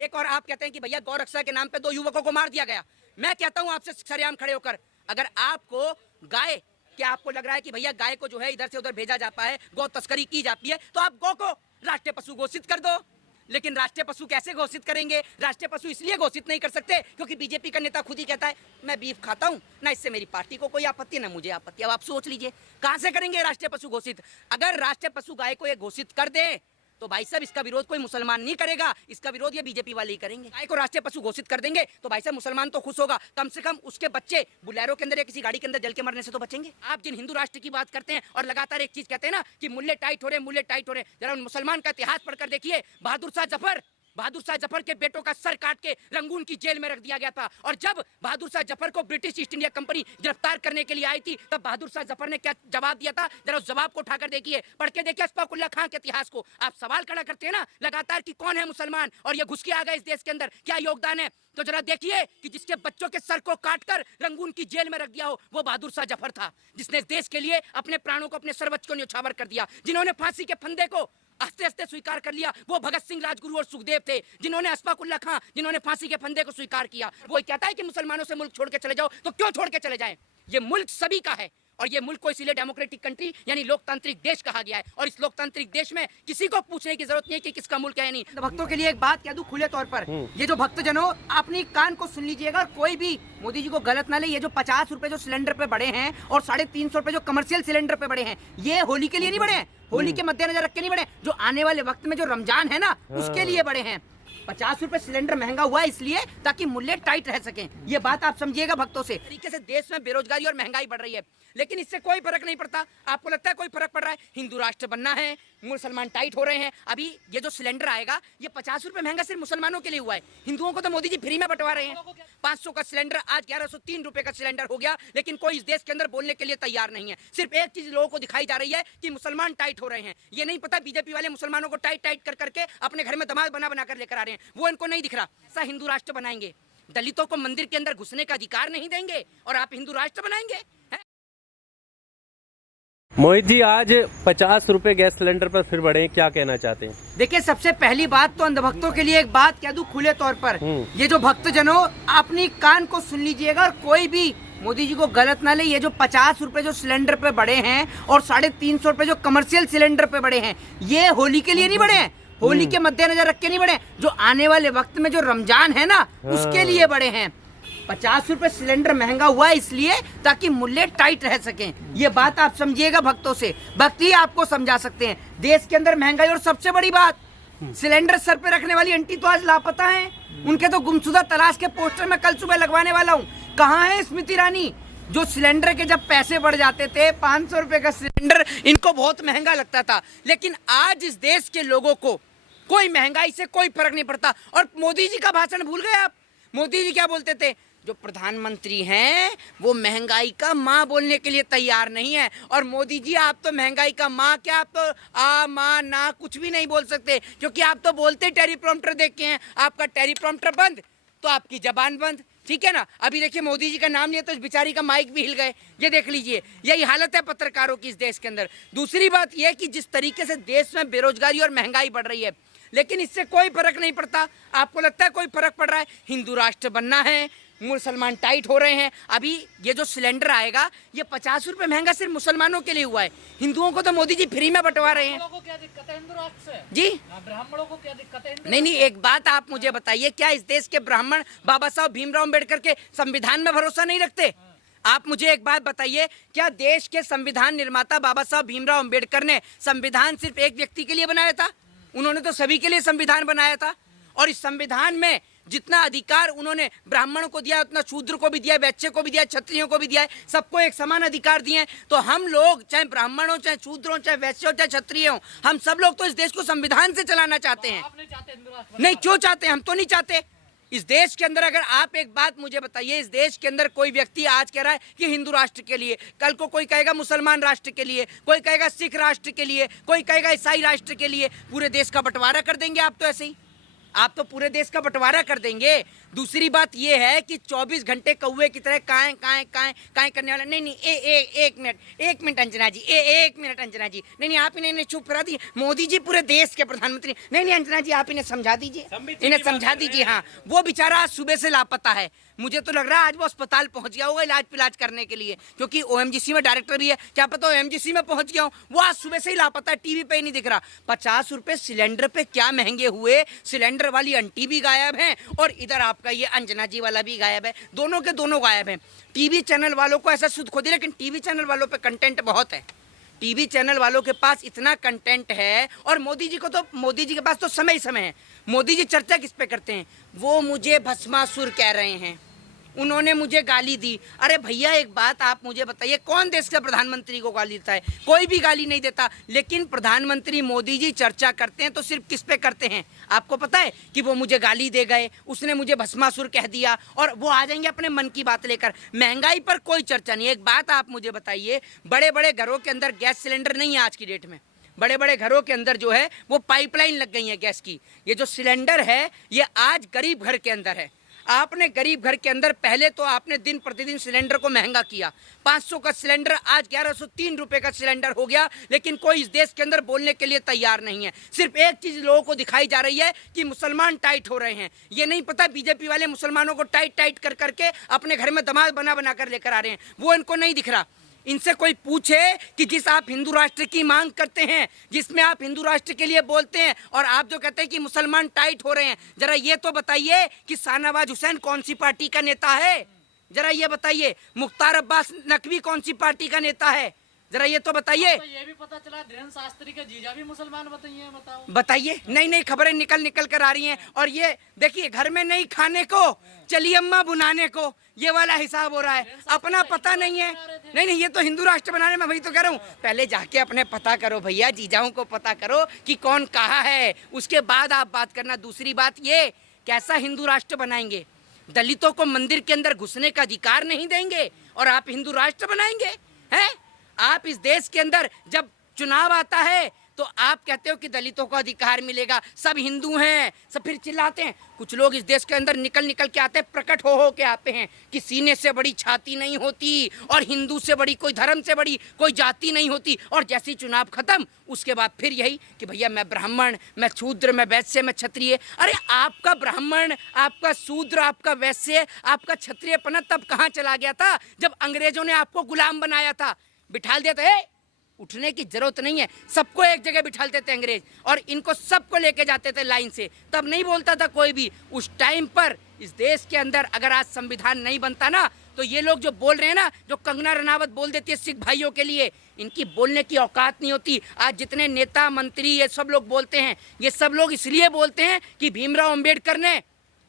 एक और आप कहते हैं कि भैया गौरक्षा के नाम पे 2 युवकों को मार दिया गया। मैं कहता हूं आपसे सरेआम खड़े होकर, अगर आपको गाय, क्या आपको लग रहा है कि भैया गाय को जो है इधर से उधर भेजा जाता है, गौ तस्करी की जाती है, तो आप गौ को राष्ट्रीय पशु घोषित कर दो। लेकिन राष्ट्रीय पशु कैसे घोषित करेंगे? राष्ट्रीय पशु इसलिए घोषित नहीं कर सकते क्योंकि बीजेपी का नेता खुद ही कहता है मैं बीफ खाता हूं, ना इससे मेरी पार्टी को कोई आपत्ति, ना मुझे आपत्ति। अब आप सोच लीजिए कहां से करेंगे राष्ट्रीय पशु घोषित? अगर राष्ट्रीय पशु गाय को ये घोषित कर दे तो भाई साहब इसका विरोध कोई मुसलमान नहीं करेगा, इसका विरोध ये बीजेपी वाले ही करेंगे। गाय को राष्ट्रीय पशु घोषित कर देंगे तो भाई साहब मुसलमान तो खुश होगा, कम से कम उसके बच्चे बुलेरो के अंदर या किसी गाड़ी के अंदर जल के मरने से तो बचेंगे। आप जिन हिंदू राष्ट्र की बात करते हैं और लगातार एक चीज कहते हैं ना कि मुल्ले टाइट हो रहे, मुल्ले टाइट हो रहे, जरा उन मुसलमान का इतिहास पढ़कर देखिए। बहादुर शाह जफर के बेटों का सर काट के रंगून की जेल में रख दिया गया था, और जब बहादुर शाह जफर को ब्रिटिश ईस्ट इंडिया कंपनी गिरफ्तार करने के लिए आई थी तब बहादुर शाह जफर ने क्या जवाब दिया था? जरा उस जवाब को उठाकर देखिए, पढ़ के देखिए अशफाक उल्लाह खां के इतिहास को। आप सवाल खड़ा करते हैं ना लगातार कि कौन है मुसलमान और ये घुस के आ गए इस देश के अंदर, क्या योगदान है? तो जरा देखिए कि जिसके बच्चों के सर को काटकर रंगून की जेल में रख दिया हो वो बहादुर शाह जफर था, जिसने देश के लिए अपने प्राणों को, अपने सर्वोच्च को न्यौछावर कर दिया। जिन्होंने फांसी के फंदे को आस्ते आस्ते स्वीकार कर लिया वो भगत सिंह, राजगुरु और सुखदेव थे। जिन्होंने अशफाक उल्लाह खां, जिन्होंने फांसी के फंदे को स्वीकार किया। वो कहता है कि मुसलमानों से मुल्क छोड़ के चले जाओ, तो क्यों छोड़ के चले जाएं? ये मुल्क सभी का है और ये मुल्क को इसीलिए डेमोक्रेटिक कंट्री यानी लोकतांत्रिक देश कहा गया है, और इस लोकतांत्रिक देश में किसी को पूछने की जरूरत नहीं है कि किसका मुल्क है नहीं। भक्तों के लिए एक बात कह दूं खुले तौर पर, ये जो भक्तजनों अपनी कान को सुन लीजिएगा, कोई भी मोदी जी को गलत ना ले। ये जो 50 रुपए जो सिलेंडर पे बढ़े हैं और 350 रुपए जो कमर्शियल सिलेंडर पे बढ़े हैं, ये होली के लिए नहीं बढ़े हैं, होली के मद्देनजर रख के नहीं बढ़े, जो आने वाले वक्त में जो रमजान है ना उसके लिए बढ़े हैं। 50 रुपए सिलेंडर महंगा हुआ है इसलिए ताकि मूल्य टाइट रह सके, ये बात आप समझिएगा भक्तों से। तरीके से देश में बेरोजगारी और महंगाई बढ़ रही है, लेकिन इससे कोई फर्क नहीं पड़ता। आपको लगता है कोई फर्क पड़ रहा है? हिंदू राष्ट्र बनना है, मुसलमान टाइट हो रहे हैं। अभी ये जो सिलेंडर आएगा ये 50 रुपए महंगा सिर्फ मुसलमानों के लिए हुआ है, हिंदुओं को तो मोदी जी फ्री में बंटवा रहे हैं। 500 का सिलेंडर आज 1103 रुपए का सिलेंडर हो गया, लेकिन कोई इस देश के अंदर बोलने के लिए तैयार नहीं है। सिर्फ एक चीज लोगों को दिखाई जा रही है कि मुसलमान टाइट हो रहे हैं। ये नहीं पता बीजेपी वाले मुसलमानों को टाइट टाइट कर करके अपने घर में दमाद बना बना कर लेकर आ रहे हैं, वो इनको नहीं दिख रहा। ऐसा हिंदू राष्ट्र बनाएंगे, दलितों को मंदिर के अंदर घुसने का अधिकार नहीं देंगे और आप हिंदू राष्ट्र बनाएंगे। मोहित जी, आज 50 रुपए गैस सिलेंडर पर फिर बढ़े, क्या कहना चाहते हैं? देखिए, सबसे पहली बात तो अंधभक्तों के लिए एक बात कह दूं खुले तौर पर, ये जो भक्तजनों अपनी कान को सुन लीजिएगा और कोई भी मोदी जी को गलत ना ले। ये जो 50 रुपए जो सिलेंडर पे बढ़े हैं और 350 रुपए जो कमर्शियल सिलेंडर पे बढ़े हैं, ये होली के लिए नहीं बढ़े हैं, होली के मद्देनजर रख के नहीं बढ़े, जो आने वाले वक्त में जो रमजान है ना उसके लिए बढ़े हैं। 50 रुपए सिलेंडर महंगा हुआ है इसलिए ताकि मूल्य टाइट रह सके, ये बात आप समझिएगा भक्तों से। भक्त ही आपको समझा सकते हैं देश के अंदर महंगाई। और सबसे बड़ी बात, सिलेंडर सर पे रखने वाली आंटी तो आज लापता हैं, उनके तो गुमशुदा तलाश के पोस्टर में कल सुबह लगवाने वाला हूँ। कहाँ है स्मृति ईरानी? जो सिलेंडर के जब पैसे बढ़ जाते थे, 500 रुपए का सिलेंडर इनको बहुत महंगा लगता था, लेकिन आज इस देश के लोगों को कोई महंगाई से कोई फर्क नहीं पड़ता। और मोदी जी का भाषण भूल गए आप? मोदी जी क्या बोलते थे? जो प्रधानमंत्री हैं वो महंगाई का माँ बोलने के लिए तैयार नहीं है। और मोदी जी, आप तो महंगाई का माँ क्या, आप तो आ माँ ना कुछ भी नहीं बोल सकते, क्योंकि आप तो बोलते टेलीप्रॉम्प्टर देख के हैं। आपका टेलीप्रॉम्प्टर बंद तो आपकी जबान बंद, ठीक है ना? अभी देखिए मोदी जी का नाम लिया तो इस बेचारी का माइक भी हिल गए। ये देख लीजिए, यही हालत है पत्रकारों की इस देश के अंदर। दूसरी बात यह कि जिस तरीके से देश में बेरोजगारी और महंगाई बढ़ रही है, लेकिन इससे कोई फर्क नहीं पड़ता। आपको लगता है कोई फर्क पड़ रहा है? हिंदू राष्ट्र बनना है, मुसलमान टाइट हो रहे हैं। अभी ये जो सिलेंडर आएगा ये 50 रुपए महंगा सिर्फ मुसलमानों के लिए हुआ है, हिंदुओं को तो मोदी जी फ्री में बंटवा रहे हैं। को क्या दिक्कत है हिंदू राष्ट्र से? जी, ब्राह्मणों को क्या दिक्कत है? नहीं, एक बात आप मुझे बताइए, क्या इस देश के ब्राह्मण बाबा साहब भीमराव अम्बेडकर के संविधान में भरोसा नहीं रखते? आप मुझे एक बात बताइए, क्या देश के संविधान निर्माता बाबा साहब भीमराव अम्बेडकर ने संविधान सिर्फ एक व्यक्ति के लिए बनाया था? उन्होंने तो सभी के लिए संविधान बनाया था। और इस संविधान में जितना अधिकार उन्होंने ब्राह्मणों को दिया, उतना शूद्र को भी दिया, वैश्य को भी दिया, क्षत्रियों को भी दिया है, सबको एक समान अधिकार दिए हैं। तो हम लोग, चाहे ब्राह्मण हो, चाहे शूद्र हो, चाहे वैश्य हो, चाहे क्षत्रिय हो, हम सब लोग तो इस देश को संविधान से चलाना चाहते हैं। आप नहीं चाहते हिंदू राष्ट्र? नहीं, क्यों चाहते हैं? हम तो नहीं चाहते। इस देश के अंदर, अगर आप एक बात मुझे बताइए, इस देश के अंदर कोई व्यक्ति आज कह रहा है कि हिंदू राष्ट्र के लिए, कल को कोई कहेगा मुसलमान राष्ट्र के लिए, कोई कहेगा सिख राष्ट्र के लिए, कोई कहेगा ईसाई राष्ट्र के लिए, पूरे देश का बंटवारा कर देंगे आप तो ऐसे ही। आप तो पूरे देश का बंटवारा कर देंगे। दूसरी बात ये है कि 24 घंटे कौवे की तरह काएं काएं काएं काएं करने वाला नहीं। एक मिनट अंजना जी, एक मिनट अंजना जी, नहीं आप इन्हें चुप करा दीजिए। मोदी जी पूरे देश के प्रधानमंत्री, नहीं अंजना जी आप इन्हें समझा दीजिए, इन्हें समझा दीजिए। हाँ, वो बेचारा आज सुबह से लापता है। मुझे तो लग रहा है आज वो अस्पताल पहुंच गया होगा इलाज पिलाज करने के लिए, क्योंकि ओएमजीसी में डायरेक्टर भी है, क्या पता ओएमजीसी में पहुंच गया हो। वो आज सुबह से ही लापता है, टीवी पे ही नहीं दिख रहा। 50 रुपए सिलेंडर पे क्या महंगे हुए, सिलेंडर वाली आंटी भी गायब हैं और इधर आपका ये अंजना जी वाला भी गायब है। दोनों के दोनों गायब हैं। टीवी चैनल वालों को ऐसा सुध खोदी, लेकिन टीवी चैनल वालों पे कंटेंट बहुत है। टीवी चैनल वालों के पास इतना कंटेंट है, और मोदी जी के पास तो समय ही समय है। मोदी जी चर्चा किस पे करते हैं? वो मुझे भस्मासुर कह रहे हैं, उन्होंने मुझे गाली दी। अरे भैया एक बात आप मुझे बताइए, कौन देश के प्रधानमंत्री को गाली देता है? कोई भी गाली नहीं देता। लेकिन प्रधानमंत्री मोदी जी चर्चा करते हैं तो सिर्फ किस पे करते हैं? आपको पता है कि वो मुझे गाली दे गए, उसने मुझे भस्मासुर कह दिया, और वो आ जाएंगे अपने मन की बात लेकर। महंगाई पर कोई चर्चा नहीं। एक बात आप मुझे बताइए, बड़े बड़े घरों के अंदर गैस सिलेंडर नहीं है आज की डेट में। बड़े बड़े घरों के अंदर जो है वो पाइपलाइन लग गई है गैस की। ये जो सिलेंडर है ये आज गरीब घर के अंदर है। आपने गरीब घर के अंदर पहले तो आपने दिन प्रतिदिन सिलेंडर को महंगा किया। 500 का सिलेंडर आज 1103 रुपए का सिलेंडर हो गया, लेकिन कोई इस देश के अंदर बोलने के लिए तैयार नहीं है। सिर्फ एक चीज लोगों को दिखाई जा रही है कि मुसलमान टाइट हो रहे हैं। ये नहीं पता बीजेपी वाले मुसलमानों को टाइट कर करके अपने घर में दमाद बना कर लेकर आ रहे हैं, वो इनको नहीं दिख रहा। इनसे कोई पूछे कि जिस आप हिंदू राष्ट्र की मांग करते हैं, जिसमें आप हिंदू राष्ट्र के लिए बोलते हैं, और आप जो कहते हैं कि मुसलमान टाइट हो रहे हैं, जरा ये तो बताइए कि शाहनवाज हुसैन कौन सी पार्टी का नेता है? जरा ये बताइए। मुख्तार अब्बास नकवी कौन सी पार्टी का नेता है? जरा ये तो बताइए। तो ये भी पता चला धीरेन्द्र शास्त्री के जीजा भी मुसलमान बताइए, बताओ बताइए। नई खबरें निकल कर आ रही हैं। और ये देखिए, घर में नहीं खाने को चलिए अम्मा बुनाने को, ये वाला हिसाब हो रहा है। अपना पता नहीं है। नहीं ये तो हिंदू राष्ट्र बनाने में, वही तो कह रहा हूँ। पहले जाके अपने पता करो भैया, जीजाओं को पता करो कि कौन कहाँ है, उसके बाद आप बात करना। दूसरी बात ये, कैसा हिंदू राष्ट्र बनाएंगे? दलितों को मंदिर के अंदर घुसने का अधिकार नहीं देंगे और आप हिंदू राष्ट्र बनाएंगे? हैं? आप इस देश के अंदर जब चुनाव आता है तो आप कहते हो कि दलितों को अधिकार मिलेगा, सब हिंदू हैं, सब फिर चिल्लाते हैं। कुछ लोग इस देश के अंदर निकल के आते हैं, प्रकट हो के आते हैं कि सीने से बड़ी छाती नहीं होती, और हिंदू से बड़ी कोई धर्म से बड़ी कोई जाति नहीं होती। और जैसे ही चुनाव खत्म, उसके बाद फिर यही कि भैया मैं ब्राह्मण, मैं शूद्र, मैं वैश्य, मैं क्षत्रिय। अरे आपका ब्राह्मण, आपका शूद्र, आपका वैश्य, आपका क्षत्रियपना तब कहाँ चला गया था जब अंग्रेजों ने आपको गुलाम बनाया था, बिठाल दिया था। उठने की जरूरत नहीं है, सबको एक जगह बिठालते थे अंग्रेज, और इनको सबको लेके जाते थे लाइन से, तब नहीं बोलता था कोई भी। उस टाइम पर इस देश के अंदर अगर आज संविधान नहीं बनता ना, तो ये लोग जो बोल रहे हैं ना, जो कंगना रनावत बोल देती है सिख भाइयों के लिए, इनकी बोलने की औकात नहीं होती। आज जितने नेता मंत्री ये सब लोग बोलते हैं, ये सब लोग इसलिए बोलते हैं कि भीमराव अंबेडकर ने,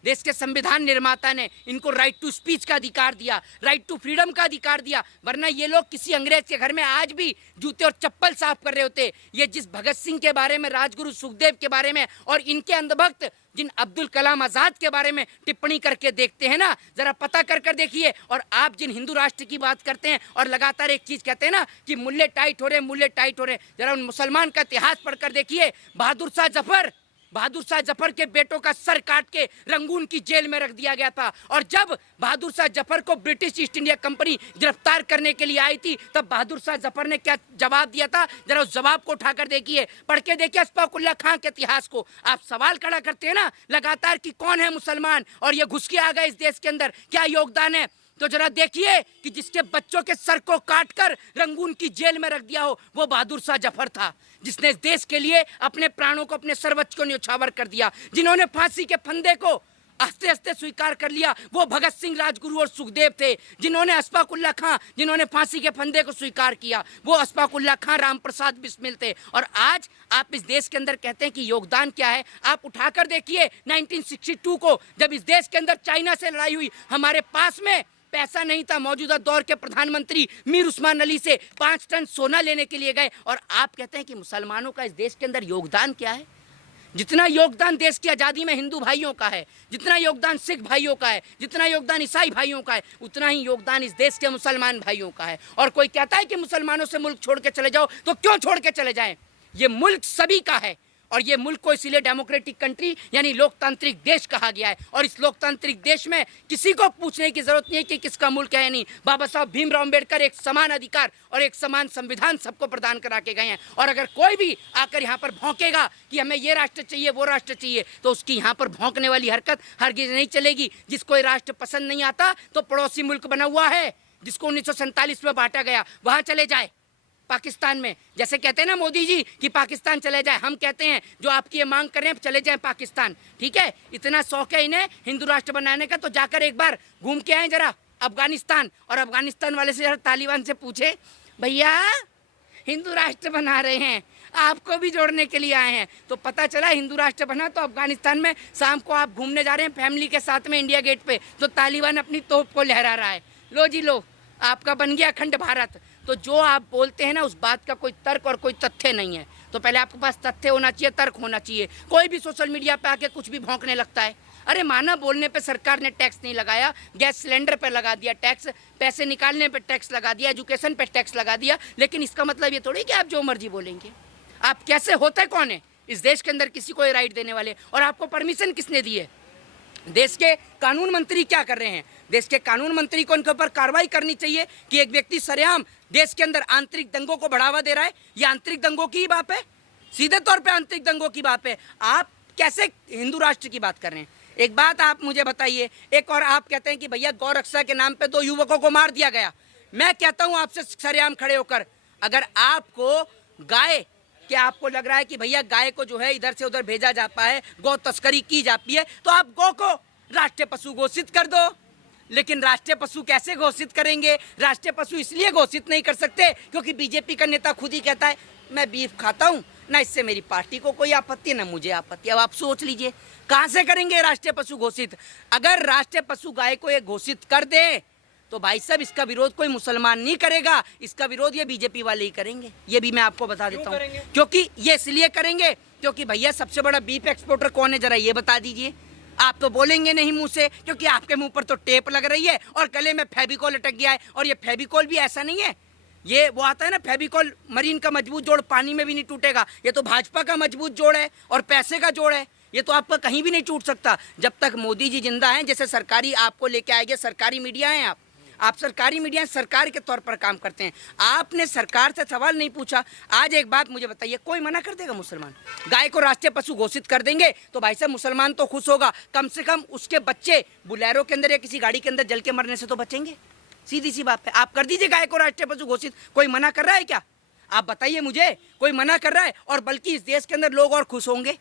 देश के संविधान निर्माता ने, इनको राइट टू स्पीच का अधिकार दिया, राइट टू फ्रीडम का अधिकार दिया। वरना ये लोग किसी अंग्रेज के घर में आज भी जूते और चप्पल साफ कर रहे होते। ये जिस भगत सिंह के बारे में, राजगुरु सुखदेव के बारे में, और इनके अंधभक्त जिन अब्दुल कलाम आजाद के बारे में टिप्पणी करके देखते हैं ना, जरा पता कर देखिए। और आप जिन हिंदू राष्ट्र की बात करते हैं और लगातार एक चीज कहते हैं ना कि मुल्ले टाइट हो रहे, मुल्ले टाइट हो रहे, जरा उन मुसलमान का इतिहास पढ़कर देखिए। बहादुर शाह जफर के बेटों का सर काट के रंगून की जेल में रख दिया गया था, और जब बहादुर शाह जफर को ब्रिटिश ईस्ट इंडिया कंपनी गिरफ्तार करने के लिए आई थी, तब बहादुर शाह जफर ने क्या जवाब दिया था? जरा उस जवाब को उठाकर देखिए, पढ़ के देखिए अशफाकुल्लाह खां के इतिहास को। आप सवाल खड़ा करते हैं ना लगातार कि कौन है मुसलमान, और ये घुस के आ गए इस देश के अंदर, क्या योगदान है? तो जरा देखिए कि जिसके बच्चों के सर को काटकर रंगून की जेल में रख दिया हो, वो बहादुर शाह जफर था, जिसने इस देश के लिए अपने प्राणों को, अपने सर्वोच्च को न्यौछावर कर दिया। जिन्होंने फांसी के फंदे को आस्ते आस्ते स्वीकार कर लिया, वो भगत सिंह, राजगुरु और सुखदेव थे। जिन्होंने अशफाकुल्लाह खां, जिन्होंने फांसी के फंदे को स्वीकार किया, वो अशफाकुल्लाह खां, राम प्रसाद बिस्मिल थे। और आज आप इस देश के अंदर कहते हैं कि योगदान क्या है? आप उठाकर देखिए 1962 को, जब इस देश के अंदर चाइना से लड़ाई हुई, हमारे पास में पैसा नहीं था। मौजूदा दौर के प्रधानमंत्री मीर उस्मान अली से 5 टन सोना लेने के लिए गए, और आप कहते हैं कि मुसलमानों का इस देश के अंदर योगदान क्या है? जितना योगदान देश की आज़ादी में हिंदू भाइयों का है, जितना योगदान सिख भाइयों का है, जितना योगदान ईसाई भाइयों का है, उतना ही योगदान इस देश के मुसलमान भाइयों का है। और कोई कहता है कि मुसलमानों से मुल्क छोड़ के चले जाओ, तो क्यों छोड़ के चले जाएं? ये मुल्क सभी का है, और ये मुल्क को इसीलिए डेमोक्रेटिक कंट्री यानी लोकतांत्रिक देश कहा गया है। और इस लोकतांत्रिक देश में किसी को पूछने की जरूरत नहीं है कि किसका मुल्क है या नहीं। बाबा साहब भीमराव अम्बेडकर एक समान अधिकार और एक समान संविधान सबको प्रदान करा के गए हैं। और अगर कोई भी आकर यहाँ पर भौंकेगा कि हमें ये राष्ट्र चाहिए वो राष्ट्र चाहिए, तो उसकी यहाँ पर भौंकने वाली हरकत हरगिज नहीं चलेगी। जिसको ये राष्ट्र पसंद नहीं आता तो पड़ोसी मुल्क बना हुआ है जिसको 1947 में बांटा गया, वहाँ चले जाए पाकिस्तान में। जैसे कहते हैं ना मोदी जी कि पाकिस्तान चले जाए, हम कहते हैं जो आपकी ये मांग कर रहे हैं चले जाए पाकिस्तान। ठीक है, इतना शौक है इन्हें हिंदू राष्ट्र बनाने का, तो जाकर एक बार घूम के आए जरा अफगानिस्तान, और अफगानिस्तान वाले से जरा तालिबान से पूछे, भैया हिंदू राष्ट्र बना रहे हैं, आपको भी जोड़ने के लिए आए हैं। तो पता चला हिंदू राष्ट्र बना तो अफगानिस्तान में शाम को आप घूमने जा रहे हैं फैमिली के साथ में इंडिया गेट पे, तो तालिबान अपनी तोप को लहरा रहा है। लो जी लो, आपका बन गया अखंड भारत। तो जो आप बोलते हैं ना उस बात का कोई तर्क और कोई तथ्य नहीं है। तो पहले आपके पास तथ्य होना चाहिए, तर्क होना चाहिए। कोई भी सोशल मीडिया पे आके कुछ भी भौंकने लगता है। अरे माना बोलने पे सरकार ने टैक्स नहीं लगाया, गैस सिलेंडर पे लगा दिया टैक्स, पैसे निकालने पे टैक्स लगा दिया, एजुकेशन पे टैक्स लगा दिया, लेकिन इसका मतलब ये थोड़ी कि आप जो मर्जी बोलेंगे। आप कैसे होते कौन है इस देश के अंदर किसी को ये राइट देने वाले, और आपको परमिशन किसने दी है? देश के कानून मंत्री क्या कर रहे हैं? देश के कानून मंत्री को उनके ऊपर कार्रवाई करनी चाहिए कि एक व्यक्ति सरेआम देश के अंदर आंतरिक दंगों को बढ़ावा दे रहा है। ये आंतरिक दंगों की ही बात है, सीधे तौर पे आंतरिक दंगों की बात है। आप कैसे हिंदू राष्ट्र की बात कर रहे हैं? एक बात आप मुझे बताइए, एक और आप कहते हैं कि भैया गौ रक्षा के नाम पे 2 युवकों को मार दिया गया। मैं कहता हूं आपसे सरेआम खड़े होकर, अगर आपको गाय, क्या आपको लग रहा है कि भैया गाय को जो है इधर से उधर भेजा जाता है, गौ तस्करी की जाती है, तो आप गौ को राष्ट्रीय पशु घोषित कर दो। लेकिन राष्ट्रीय पशु कैसे घोषित करेंगे? राष्ट्रीय पशु इसलिए घोषित नहीं कर सकते क्योंकि बीजेपी का नेता खुद ही कहता है मैं बीफ खाता हूँ, ना इससे मेरी पार्टी को कोई आपत्ति ना मुझे आपत्ति। अब आप सोच लीजिए कहाँ से करेंगे राष्ट्रीय पशु घोषित? अगर राष्ट्रीय पशु गाय को ये घोषित कर दे तो भाई साहब इसका विरोध कोई मुसलमान नहीं करेगा, इसका विरोध ये बीजेपी वाले ही करेंगे। ये भी मैं आपको बता देता हूँ, क्योंकि ये इसलिए करेंगे क्योंकि भैया सबसे बड़ा बीफ एक्सपोर्टर कौन है, जरा ये बता दीजिए। आप तो बोलेंगे नहीं मुंह से क्योंकि आपके मुंह पर तो टेप लग रही है और गले में फेविकोल अटक गया है। और ये फेविकोल भी ऐसा नहीं है, ये वो आता है ना फेविकोल, मरीन का मजबूत जोड़ पानी में भी नहीं टूटेगा। ये तो भाजपा का मजबूत जोड़ है और पैसे का जोड़ है, ये तो आपका कहीं भी नहीं टूट सकता जब तक मोदी जी जिंदा हैं। जैसे सरकारी आपको लेके आएंगे, सरकारी मीडिया हैं आप सरकारी मीडिया सरकार के तौर पर काम करते हैं। आपने सरकार से सवाल नहीं पूछा। आज एक बात मुझे बताइए, कोई मना कर देगा? मुसलमान गाय को राष्ट्रीय पशु घोषित कर देंगे तो भाई साहब मुसलमान तो खुश होगा, कम से कम उसके बच्चे बुलेरो के अंदर या किसी गाड़ी के अंदर जल के मरने से तो बचेंगे। सीधी सी बात है, आप कर दीजिए गाय को राष्ट्रीय पशु घोषित। कोई मना कर रहा है क्या? आप बताइए मुझे, कोई मना कर रहा है? और बल्कि इस देश के अंदर लोग और खुश होंगे,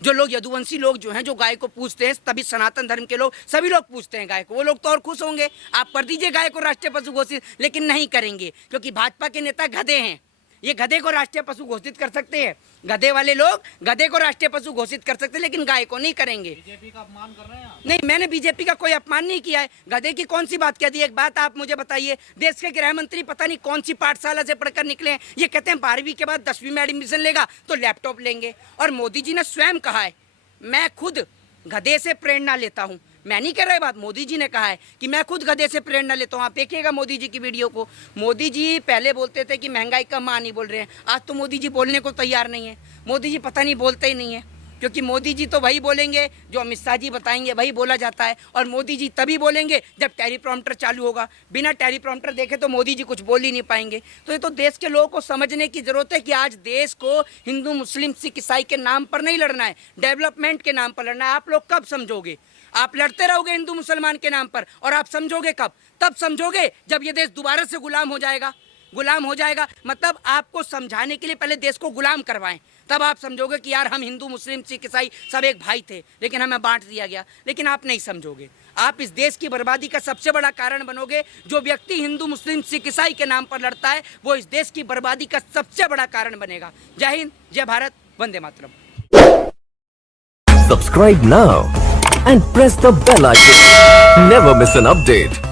जो लोग यदुवंशी लोग जो हैं, जो गाय को पूजते हैं, तभी सनातन धर्म के लोग सभी लोग पूजते हैं गाय को, वो लोग तो और खुश होंगे। आप कर दीजिए गाय को राष्ट्रीय पशु घोषित, लेकिन नहीं करेंगे क्योंकि भाजपा के नेता गधे हैं। ये गधे को राष्ट्रीय पशु घोषित कर सकते हैं, गधे वाले लोग गधे को राष्ट्रीय पशु घोषित कर सकते हैं, लेकिन गाय को नहीं करेंगे। बीजेपी का अपमान कर रहे हैं आप? नहीं, मैंने बीजेपी का कोई अपमान नहीं किया है। गधे की कौन सी बात कह दी? एक बात आप मुझे बताइए, देश के गृह मंत्री पता नहीं कौन सी पाठशाला से पढ़कर निकले हैं, ये कहते हैं 12वीं के बाद 10वीं में एडमिशन लेगा तो लैपटॉप लेंगे। और मोदी जी ने स्वयं कहा है, मैं खुद गधे से प्रेरणा लेता हूँ। मैं नहीं कह रहा बात, मोदी जी ने कहा है कि मैं खुद गधे से प्रेरणा लेता हूँ। आप देखिएगा मोदी जी की वीडियो को। मोदी जी पहले बोलते थे कि महंगाई का मां नहीं बोल रहे हैं, आज तो मोदी जी बोलने को तैयार नहीं है। मोदी जी पता नहीं बोलते ही नहीं है, क्योंकि मोदी जी तो वही बोलेंगे जो अमित शाह जी बताएंगे, वही बोला जाता है। और मोदी जी तभी बोलेंगे जब टेलीप्रॉम्प्टर चालू होगा, बिना टेलीप्रॉम्प्टर देखे तो मोदी जी कुछ बोल ही नहीं पाएंगे। तो ये तो देश के लोगों को समझने की जरूरत है कि आज देश को हिंदू मुस्लिम सिख ईसाई के नाम पर नहीं लड़ना है, डेवलपमेंट के नाम पर लड़ना है। आप लोग कब समझोगे? आप लड़ते रहोगे हिंदू मुसलमान के नाम पर, और आप समझोगे कब? तब समझोगे जब ये देश दोबारा से गुलाम हो जाएगा। गुलाम हो जाएगा मतलब आपको समझाने के लिए पहले देश को गुलाम करवाएं, तब आप समझोगे कि यार हम हिंदू मुस्लिम सिख ईसाई सब एक भाई थे, लेकिन हमें बांट दिया गया। लेकिन आप नहीं समझोगे, आप इस देश की बर्बादी का सबसे बड़ा कारण बनोगे। जो व्यक्ति हिंदू मुस्लिम सिख ईसाई के नाम पर लड़ता है वो इस देश की बर्बादी का सबसे बड़ा कारण बनेगा। जय हिंद, जय Bharat, Vande Mataram. Subscribe now and press the bell icon. Never miss an update.